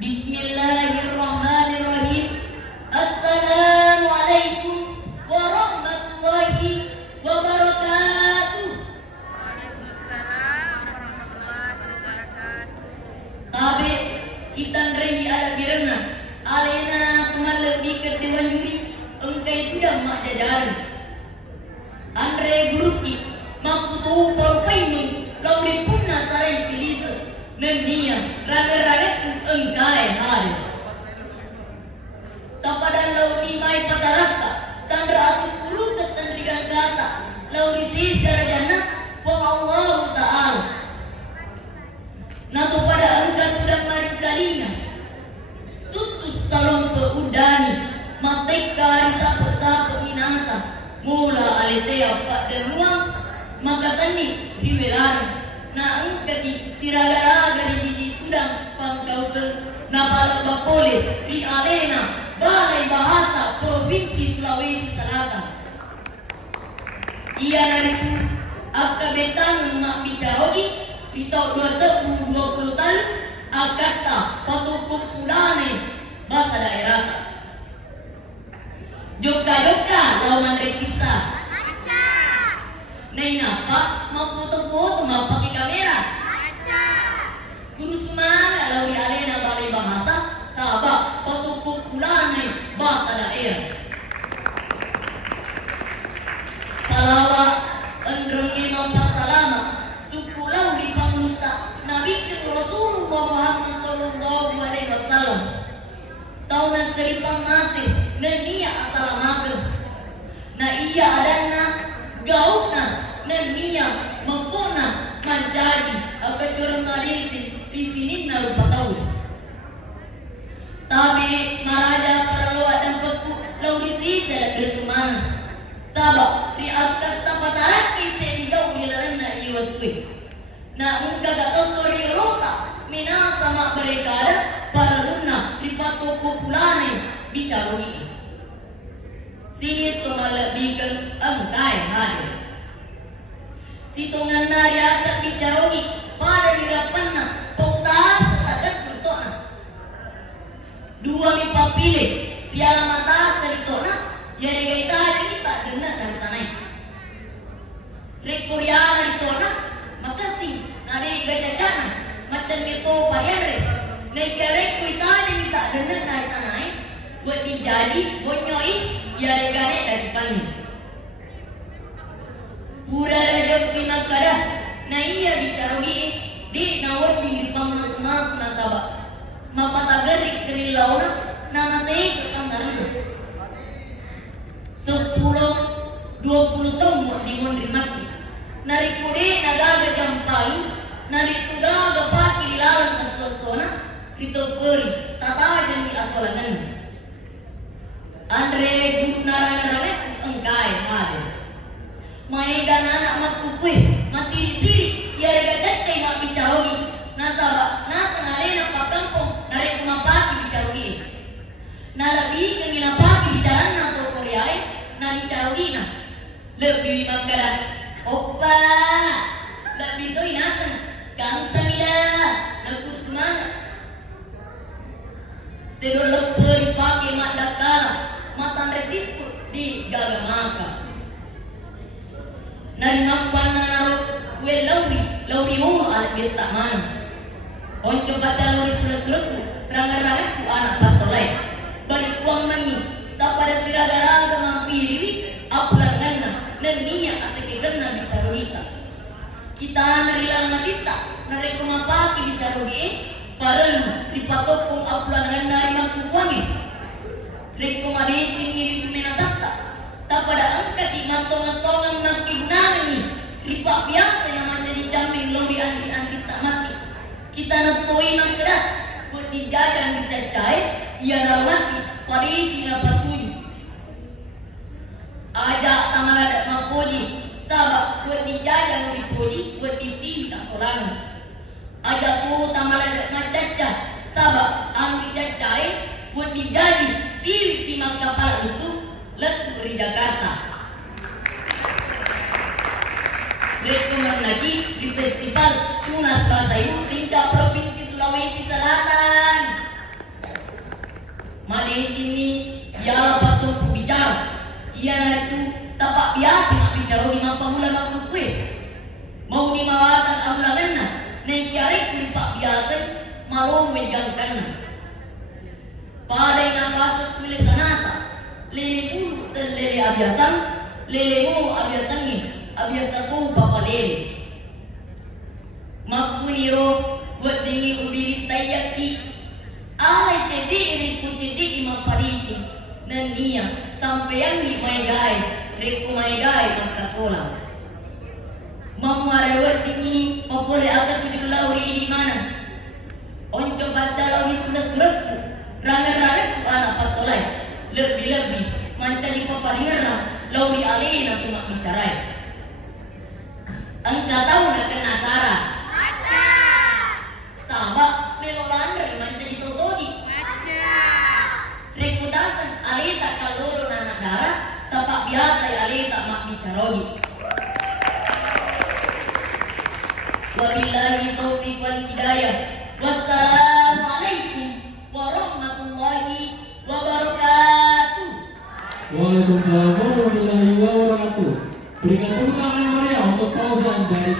Bismillahirrahmanirrahim. Assalamualaikum warahmatullahi wabarakatuh. Waalaikumsalam warahmatullahi wabarakatuh. Tabe kita nrei ala birna alena tuman lebih ke dewan juri engkai sudah mak jajar. Andre guruki makutu porpainun lauri punna sarai silisa nenia raga-raga engkai hari. Tapadan lauri mai pataraka tandra asuk puluh ketandrikan kata lauri sisara jana wa Allah Ta'ala. Nato pada engkau udang mari kalinya tutus salon ke udani mateka sapu-sapu minasa mula aletea pak deruang maka tani riberan na engkau siraga-raga di jiji udang pangkau ke napala bakole di alena Balai Bahasa Provinsi Sulawesi Selatan. Ia nariku akabetan mak bicarogi di tahun 2020 lalu akata patukup fulane bahasa daerah. Joka lawan revista. Aca. Nei napa mau foto-foto mau pakai kamera. Aca. Guru semana lawi alena balai bahasa sabab patukup fulane bahasa daerah. Salawat endrongi mampasalama suku lawi pamuta Nabi Rasulullah Muhammad sallallahu alaihi wasallam. Tahun seripang mati nenia assalamualaikum. Na iya adana gauna nenia mengkona manjaji apa jurnalisi di sini na lupa tahu. Tapi maraja perluat dan beku lauri sisa gertumana. Sabab di akad tapataraki sediau dilarana iwat kuih. Na engkau gak tontori rota mina sama mereka ada para luna di patu populane bicaroi. Sini to malabigkan engkai hadir. Situngan nari asak bicaroi pada dirapanna pautas tadat bertona. Dua mipa pilih piala mata seritona yari gaita jadi tak dengar dan tanai. Rektoriana ditona makasih nade gacacana macam itu payare negara kuita ni tak dengar naik tanai buat dijaji bonyoi yare gane dari pani pura raja prima kada na iya bicarogi di nawar di pamma nasaba mapatagar kri launa nama saya ketandaran 10-20 tahun di mondri mati nari kude naga jampai nari tuga gapaki dilalang kasosona kita peri tata jadi asolanan Andre guru narang-narang engkai hadir mai dan anak mak kukui masih siri ya rega cacai mak bicarogi nasaba nasa ngarena pak kampung nari kumapaki bicarogi nalabi kenginapaki bicaran atau koreai na bicarogi na lebih mangkalan Opa, lebih tu inasan, kang samida, nakut semangat. Tidur leperi pakai mat dakara, matan retiput di gagamaka. Nari mampan naro, kue lauri umu alat birta mana. Onco pasal lauri surat-suratku, rangan-ranganku anak patolai. Balik uang mani, tak pada siraga-raga mampiri, apulanganna. Nenia asekegerna bicarorita. Kita narilangan kita, narekumapaki bicarogi, parang ripatokong apulangan nari magkukuangi. Rekumadisin ngiri tuminasakta, tapada angkat imatong-atong magkigunanan ni, ripa biasa naman na di jamin lori andi-andi tak mati. Kita natuloy ng kerat, buat dijajan dicacay, iya na mati, pariji na patuloy. Ajak tamaradak mapoji sabab buat dijajan dipoji buat ditimi kasorangan. Ajak tu tamaradak macaca sabab ang dicacai buat dijaji diri timang kapal itu letu dari Jakarta. Rekomend lagi di festival Tunas Bahasa Ibu tingkat Provinsi Sulawesi Selatan. ini ialah pasal bicara. Ia itu tapak biasa mak bicara di mampu mula mampu kue. Mau di mawatan amulangan na, naik kiarik di pak biasa malu megang kanan. Pada yang pasal milik sanata, lele pun dan lele abiasan, lelemu abiasannya, abiasatu papa lele. Makuniro buat dini ubiri tayaki, alai cedi riku cedi imam pariji, nandia sampai yang di maigai, riku maigai makasola. Mamuarewat dini, mapole akan tujuh lauri di mana? Onco bahasa lauri sudah suratku, rangan-rangan anak patolai, lebih-lebih mancani paparira, lauri alina cuma bicarai. Engkau tahu nak kena Sarah? Sahabat melolan dari mancani totodi. Reputasan alita kaloro anak darah, tapak biasa alita mak bicarogi. Wabillahi taufiq wal hidayah. Wassalamualaikum warahmatullahi wabarakatuh. Waalaikumsalam warahmatullahi wabarakatuh. Berikan tepuk tangan yang meriah untuk Fauzan dari